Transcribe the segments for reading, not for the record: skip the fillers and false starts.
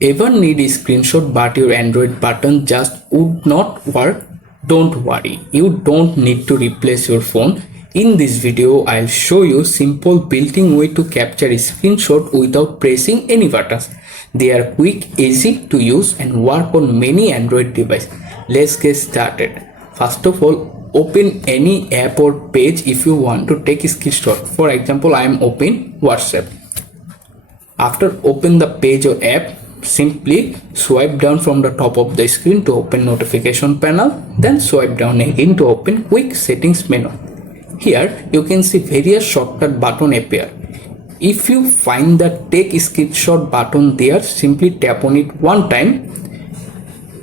Ever need a screenshot but your Android button just would not work? Don't worry, you don't need to replace your phone. In this video, I'll show you simple built-in way to capture a screenshot without pressing any buttons. They are quick, easy to use and work on many Android devices. Let's get started. First of all, open any app or page if you want to take a screenshot. For example, I am opening WhatsApp. After open the page or app, simply swipe down from the top of the screen to open notification panel, then swipe down again to open quick settings menu. Here you can see various shortcut button appear. If you find the take screenshot button there, simply tap on it one time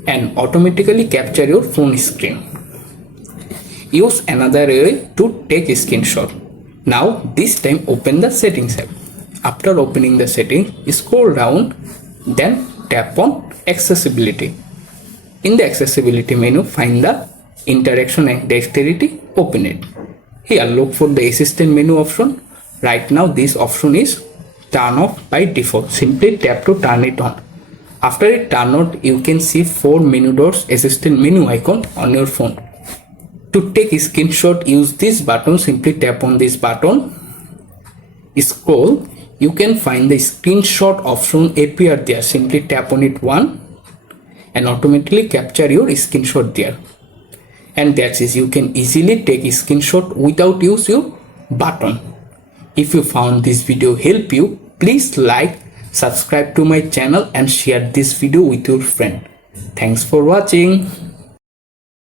and automatically capture your phone screen. Use another way to take a screenshot. Now this time open the settings app. After opening the settings, scroll down, then tap on accessibility. In the accessibility menu, find the interaction and dexterity, open it. Here look for the assistant menu option. Right now this option is turn off by default. Simply tap to turn it on. After it turn on, you can see 4 menu dots assistant menu icon on your phone. To take a screenshot, use this button. Simply tap on this button. Scroll. You can find the screenshot option appear there. Simply tap on it one and automatically capture your screenshot there. And that's it. You can easily take a screenshot without use your button. If you found this video help you, please like, subscribe to my channel and share this video with your friend. Thanks for watching.